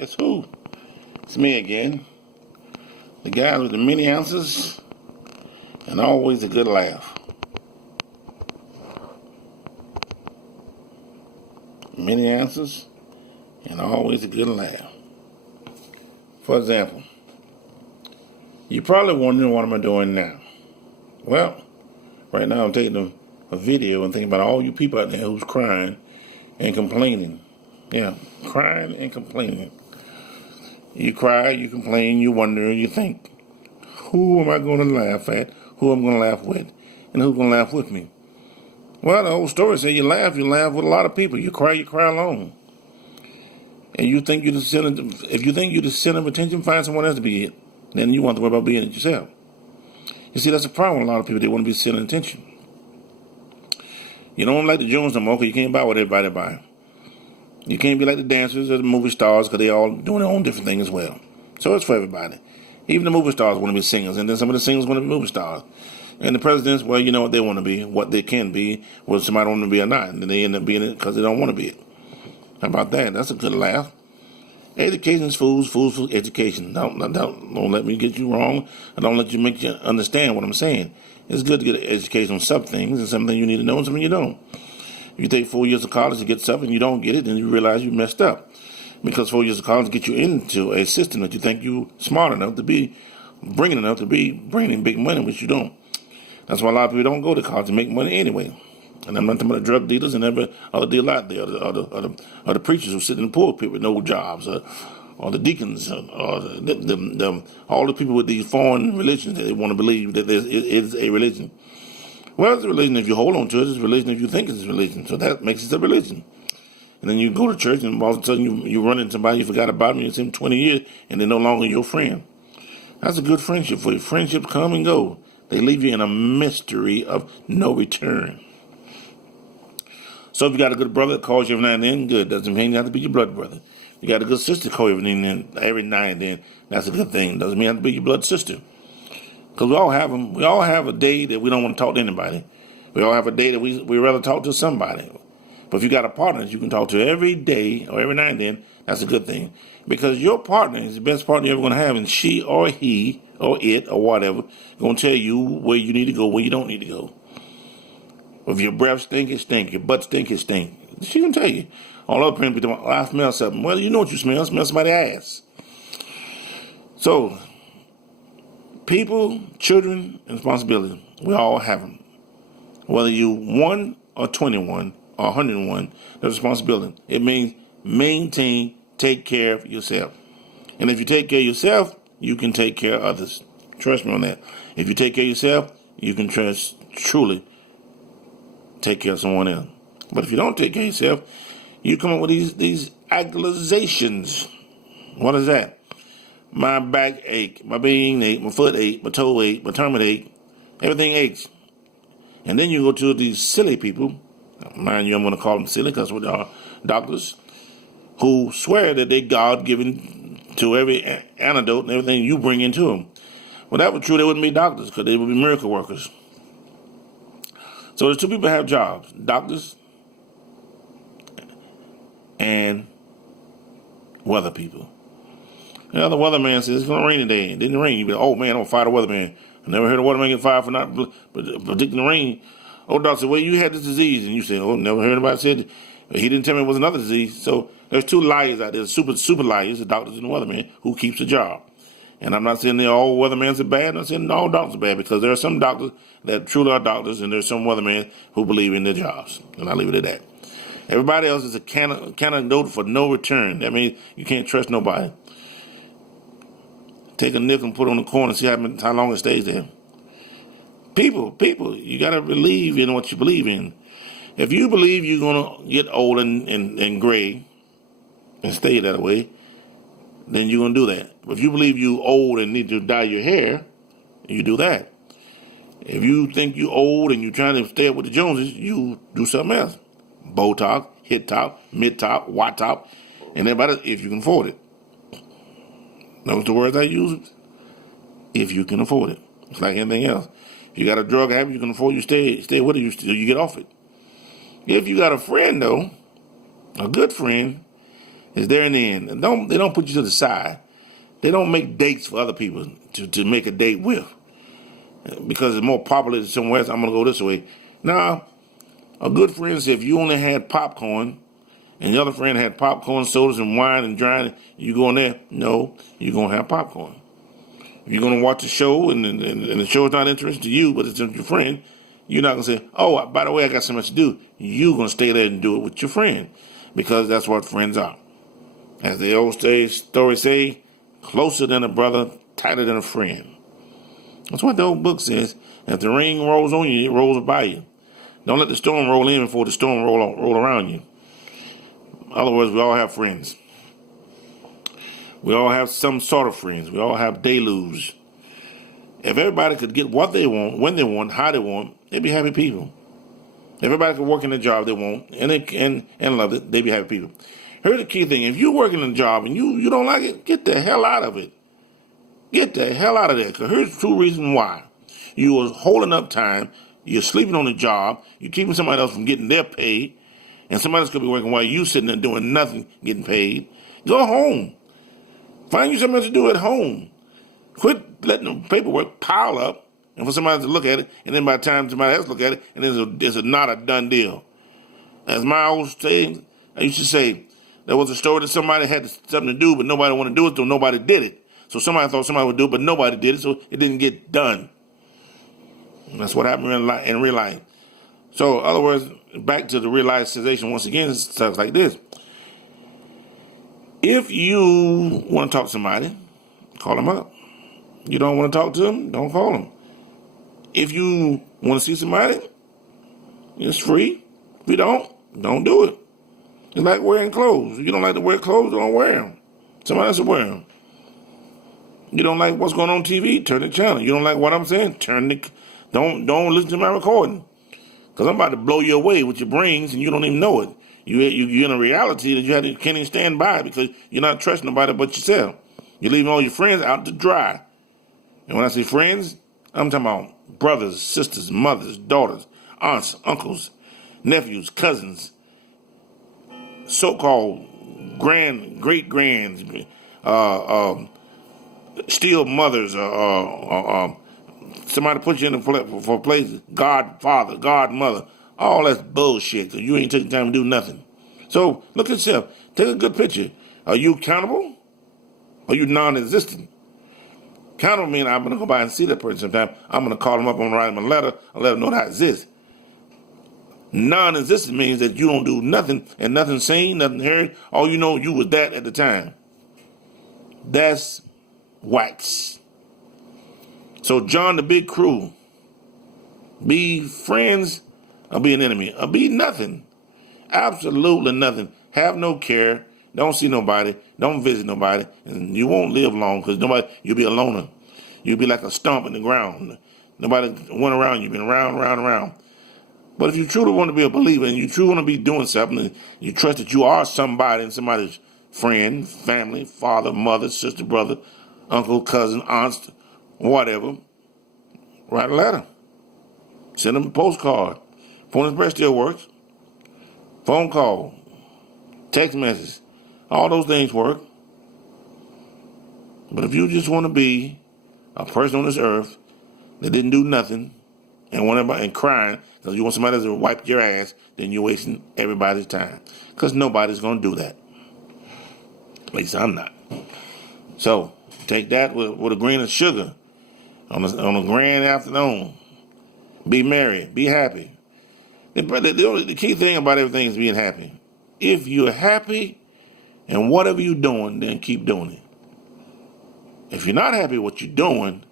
Guess who? It's me again. The guy with the many answers and always a good laugh. Many answers and always a good laugh. For example, you're probably wondering what am I doing now? Well, right now I'm taking a video and thinking about all you people out there who's crying and complaining. Yeah, crying and complaining. You cry, you complain, you wonder, you think, who am I going to laugh at? Who am I going to laugh with? And who's going to laugh with me? Well, the old story says you laugh with a lot of people. You cry alone. And you think you're the center, if you think you're the center of attention, find someone else to be it. Then you want to worry about being it yourself. You see, that's a problem with a lot of people. They want to be center of attention. You don't like the Jones no more because you can't buy what everybody buy. You can't be like the dancers or the movie stars because they all doing their own different thing as well. So it's for everybody. Even the movie stars want to be singers, and then some of the singers want to be movie stars. And the presidents, well, you know what they want to be, what they can be, whether somebody want to be or not. And then they end up being it because they don't want to be it. How about that? That's a good laugh. Education is food for education. Don't let me get you wrong. I don't let you make you understand what I'm saying. It's good to get an education on some things, and some things you need to know and some you don't. If you take 4 years of college to get something and you don't get it, then you realize you messed up. Because 4 years of college get you into a system that you think you're smart enough to be, bringing enough to be bringing big money, which you don't. That's why a lot of people don't go to college to make money anyway. And I'm not talking about the drug dealers and every other deal out there, or the preachers who sit in the pulpit with no jobs, or the deacons, or all the people with these foreign religions that they want to believe that it is a religion. Well, it's a religion if you hold on to it. It's a religion if you think it's a religion. So that makes it a religion. And then you go to church and all of a sudden you run into somebody you forgot about them, you see them 20 years, and they're no longer your friend. That's a good friendship for you. Friendships come and go. They leave you in a mystery of no return. So if you got a good brother that calls you every now and then, good. Doesn't mean you have to be your blood brother. You got a good sister call you every now and then. That's a good thing. Doesn't mean you have to be your blood sister. Because we all have them. We all have a day that we don't want to talk to anybody. We all have a day that we rather talk to somebody. But if you got a partner that you can talk to every day or every now and then, that's a good thing. Because your partner is the best partner you're ever going to have, and she or he or it or whatever going to tell you where you need to go, where you don't need to go. If your breath stink, it stink. Your butt stink, it stink. She can tell you. All other people talking, I smell something. Well, you know what you smell. Smell somebody's ass. So, people, children, and responsibility, we all have them. Whether you 1 or 21 or 101, there's responsibility. It means maintain, take care of yourself. And if you take care of yourself, you can take care of others. Trust me on that. If you take care of yourself, you can truly take care of someone else. But if you don't take care of yourself, you come up with these accusations. What is that? My back ache, my being ache, my foot ache, my toe ache, my tummy ache, everything aches. And then you go to these silly people, mind you, I'm going to call them silly because they are doctors, who swear that they're God-given to every antidote and everything you bring into them. Well, that was true, they wouldn't be doctors because they would be miracle workers. So there's two people that have jobs, doctors and weather people. You know, the weatherman says it's going to rain today. It didn't rain. You be like, oh man, I'm going to fire the weatherman. I never heard a weatherman get fired for not predicting the rain. Oh, doctor said, well, you had this disease. And you say, oh, never heard anybody said it. He didn't tell me it was another disease. So there's two liars out there, super liars, the doctors and the weatherman, who keeps a job. And I'm not saying that all weathermen are bad. I'm not saying all doctors are bad, because there are some doctors that truly are doctors, and there's some weathermen who believe in their jobs. And I'll leave it at that. Everybody else is a candidate for no return. That means you can't trust nobody. Take a nickel and put it on the corner and see how long it stays there. People, you got to believe in what you believe in. If you believe you're going to get old and gray and stay that way, then you're going to do that. But if you believe you're old and need to dye your hair, you do that. If you think you're old and you're trying to stay up with the Joneses, you do something else. Botox, hit top, mid top, white top, and everybody, if you can afford it. Those are the words I use. If you can afford it. It's like anything else. If you got a drug habit you can afford, you stay with it, you get off it. If you got a friend, though, a good friend, It's there in the end. They don't put you to the side. They don't make dates for other people to make a date with. Because it's more popular somewhere else, I'm going to go this way. Now, a good friend said if you only had popcorn and the other friend had popcorn, sodas, and wine and dry, you go in there, no, you're going to have popcorn. If you're going to watch a show and the show is not interesting to you, but it's interesting to your friend, you're not going to say, oh, by the way, I got so much to do. You're going to stay there and do it with your friend because that's what friends are. As the old story say, closer than a brother, tighter than a friend. That's what the old book says. If the rain rolls on you, it rolls by you. Don't let the storm roll in before the storm roll around you. In other words, we all have friends. We all have some sort of friends. We all have deluge. If everybody could get what they want, when they want, how they want, they'd be happy people. If everybody could work in the job they want and love it, they'd be happy people. Here's the key thing. If you're working in a job and you don't like it, get the hell out of it. Get the hell out of there. Because here's the true reason why. You was holding up time. You're sleeping on the job. You're keeping somebody else from getting their pay. And somebody else could be working while you sitting there doing nothing, getting paid. Go home. Find you something else to do at home. Quit letting the paperwork pile up and for somebody to look at it. And then by the time somebody else look at it, and it's not a done deal. As my old saying, I used to say, there was a story that somebody had something to do, but nobody wanted to do it, so nobody did it. So somebody thought somebody would do it, but nobody did it, so it didn't get done. And that's what happened in real life. So, in other words, back to the realization once again, it's stuff like this. If you want to talk to somebody, call them up. You don't want to talk to them, don't call them. If you want to see somebody, it's free. If you don't do it. It's like wearing clothes. If you don't like to wear clothes, don't wear them. Somebody else will wear them. You don't like what's going on TV, turn the channel. You don't like what I'm saying, don't listen to my recording. Because I'm about to blow you away with your brains and you don't even know it. You're in a reality that you can't even stand by because you're not trusting nobody but yourself. You're leaving all your friends out to dry. And when I say friends, I'm talking about brothers, sisters, mothers, daughters, aunts, uncles, nephews, cousins, so-called great-grands, still mothers, somebody put you in for a place, godfather, godmother, all that's bullshit, because you ain't taking time to do nothing. So look at yourself. Take a good picture. Are you accountable? Are you non-existent? Accountable means I'm going to go by and see that person sometime. I'm going to call them up, I'm going to write them a letter, and let them know that I exist. Non-existent means that you don't do nothing, and nothing seen, nothing heard. All you know, you was that at the time. That's wax. So John the Big Crew, be friends or be an enemy or be nothing. Absolutely nothing. Have no care. Don't see nobody. Don't visit nobody. And you won't live long because you'll be a loner. You'll be like a stump in the ground. Nobody went around you. You've been around. But if you truly want to be a believer and you truly want to be doing something and you trust that you are somebody and somebody's friend, family, father, mother, sister, brother, uncle, cousin, aunts, whatever, write a letter. Send them a postcard. Phone Express still works. Phone call. Text message. All those things work. But if you just want to be a person on this earth that didn't do nothing and crying because you want somebody else to wipe your ass, then you're wasting everybody's time. Because nobody's going to do that. At least I'm not. So take that with a grain of sugar on a grand afternoon. Be merry. Be happy. The key thing about everything is being happy. If you're happy and whatever you're doing, then keep doing it. If you're not happy with what you're doing,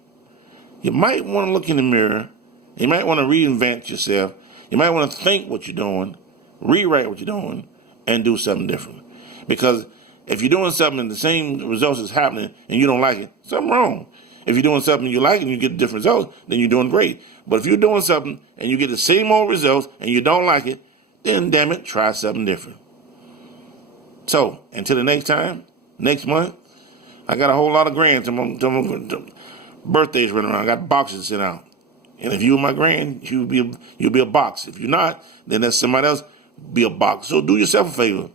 you might want to look in the mirror. You might want to reinvent yourself. You might want to think what you're doing, rewrite what you're doing, and do something different. Because if you're doing something and the same results is happening and you don't like it, something wrong. If you're doing something you like and you get different results, then you're doing great. But if you're doing something and you get the same old results and you don't like it, then damn it, try something different. So, until the next time, next month, I got a whole lot of grants. Birthdays running around. I got boxes sent out. And if you were my grand, you'll be a box. If you're not, then that's somebody else be a box. So do yourself a favor.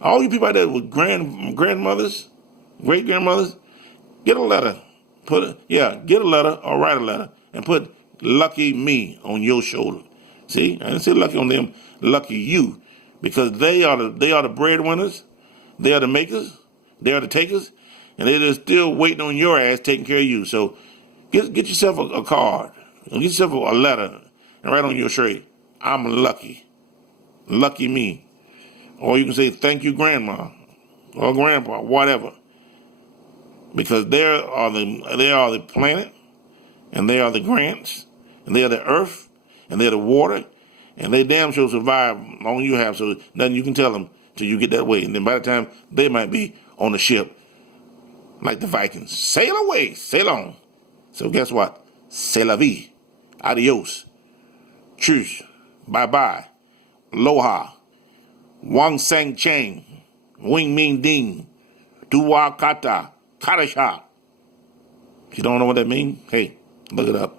All you people out there with grandmothers, great grandmothers, get a letter. Get a letter or write a letter and put lucky me on your shoulder. See, I didn't say lucky on them, lucky you, because they are the breadwinners, they are the makers, they are the takers, and they're just still waiting on your ass taking care of you. So get yourself a card, get yourself a letter, and write on your shirt, I'm lucky, lucky me, or you can say thank you, grandma or grandpa, whatever, because they are the planet, and they are the grants, and they are the earth, and they're the water, and they damn sure survive long you have, so nothing you can tell them till you get that way. And then by the time they might be on the ship, like the Vikings, sail away, sail on. So guess what? C'est la vie. Adios. Tschüss. Bye-bye. Aloha. Wang Sang Chang. Wing Ming Ding. Duwa Kata. Kadasha. If you don't know what that means, hey, look it up.